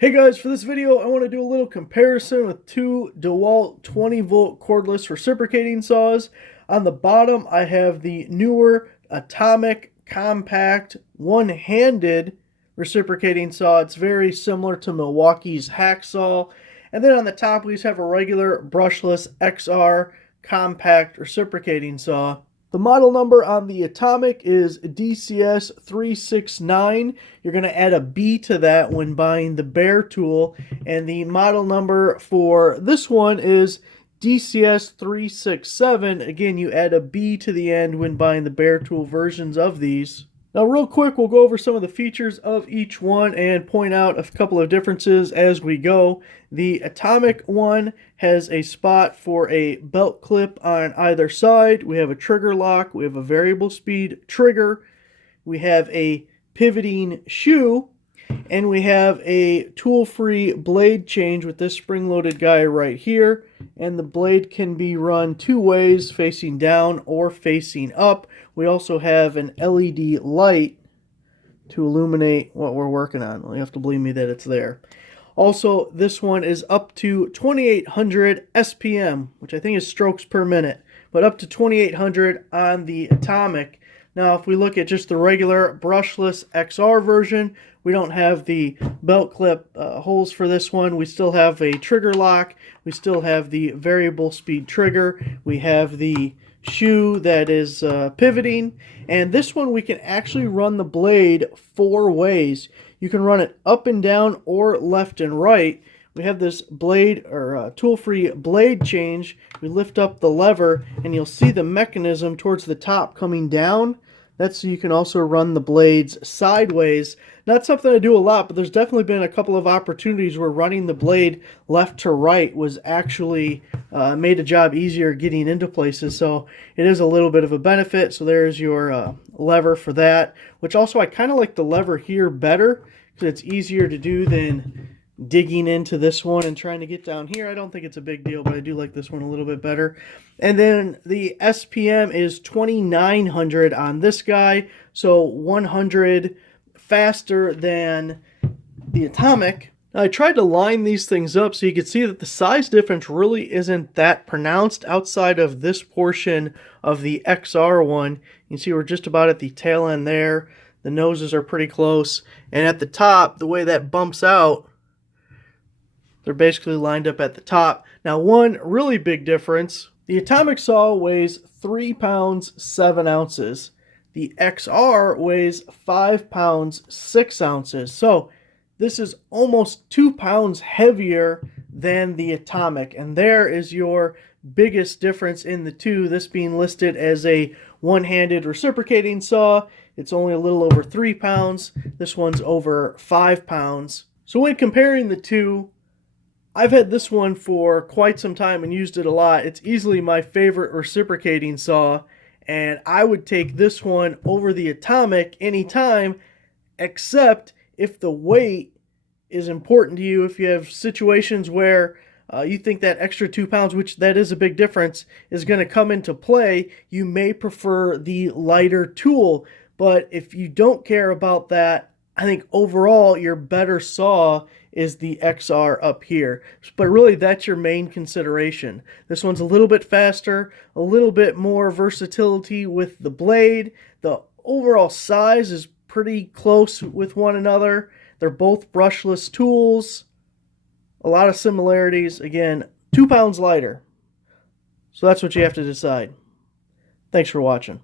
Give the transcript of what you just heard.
Hey guys, for this video I want to do a little comparison with two DeWALT 20 volt cordless reciprocating saws. On the bottom I have the newer atomic compact one-handed reciprocating saw. It's very similar to Milwaukee's hacksaw. And then on the top we just have a regular brushless XR compact reciprocating saw. The model number on the Atomic is DCS 369. You're going to add a B to that when buying the Bear tool. And the model number for this one is DCS 367. Again, you add a B to the end when buying the Bear tool versions of these. Now, real quick, we'll go over some of the features of each one and point out a couple of differences as we go. The Atomic one has a spot for a belt clip on either side. We have a trigger lock. We have a variable speed trigger. We have a pivoting shoe. And we have a tool-free blade change with this spring-loaded guy right here. And the blade can be run two ways, facing down or facing up. We also have an LED light to illuminate what we're working on. You have to believe me that it's there. Also, this one is up to 2800 SPM, which I think is strokes per minute, but up to 2800 on the Atomic. Now, if we look at just the regular brushless XR version, we don't have the belt clip holes for this one. We still have a trigger lock. We still have the variable speed trigger. We have the shoe that is pivoting. And this one we can actually run the blade four ways. You can run it up and down or left and right. We have this blade or tool-free blade change. We lift up the lever and you'll see the mechanism towards the top coming down. That's so you can also run the blades sideways. Not something I do a lot, but there's definitely been a couple of opportunities where running the blade left to right was actually made a job easier getting into places. So it is a little bit of a benefit. So there's your lever for that, which also I kind of like the lever here better because it's easier to do than digging into this one and trying to get down here. I don't think it's a big deal, but I do like this one a little bit better. And then the SPM is 2900 on this guy, so 100 faster than the Atomic. Now, I tried to line these things up so you could see that the size difference really isn't that pronounced outside of this portion of the XR one. You can see we're just about at the tail end there. The noses are pretty close. And at the top, the way that bumps out, they're basically lined up at the top. Now, one really big difference, the Atomic saw weighs 3 pounds 7 ounces. The XR weighs 5 pounds 6 ounces. So this is almost 2 pounds heavier than the Atomic. And there is your biggest difference in the two. This being listed as a one-handed reciprocating saw. It's only a little over 3 pounds. This one's over 5 pounds. So when comparing the two, I've had this one for quite some time and used it a lot. It's easily my favorite reciprocating saw, and I would take this one over the Atomic anytime, except if the weight is important to you. If you have situations where you think that extra 2 pounds, which that is a big difference, is going to come into play, you may prefer the lighter tool. But if you don't care about that, I think overall your better saw is the XR up here. But really that's your main consideration. This one's a little bit faster, a little bit more versatility with the blade. The overall size is pretty close with one another. They're both brushless tools. A lot of similarities. Again, 2 pounds lighter. So that's what you have to decide. Thanks for watching.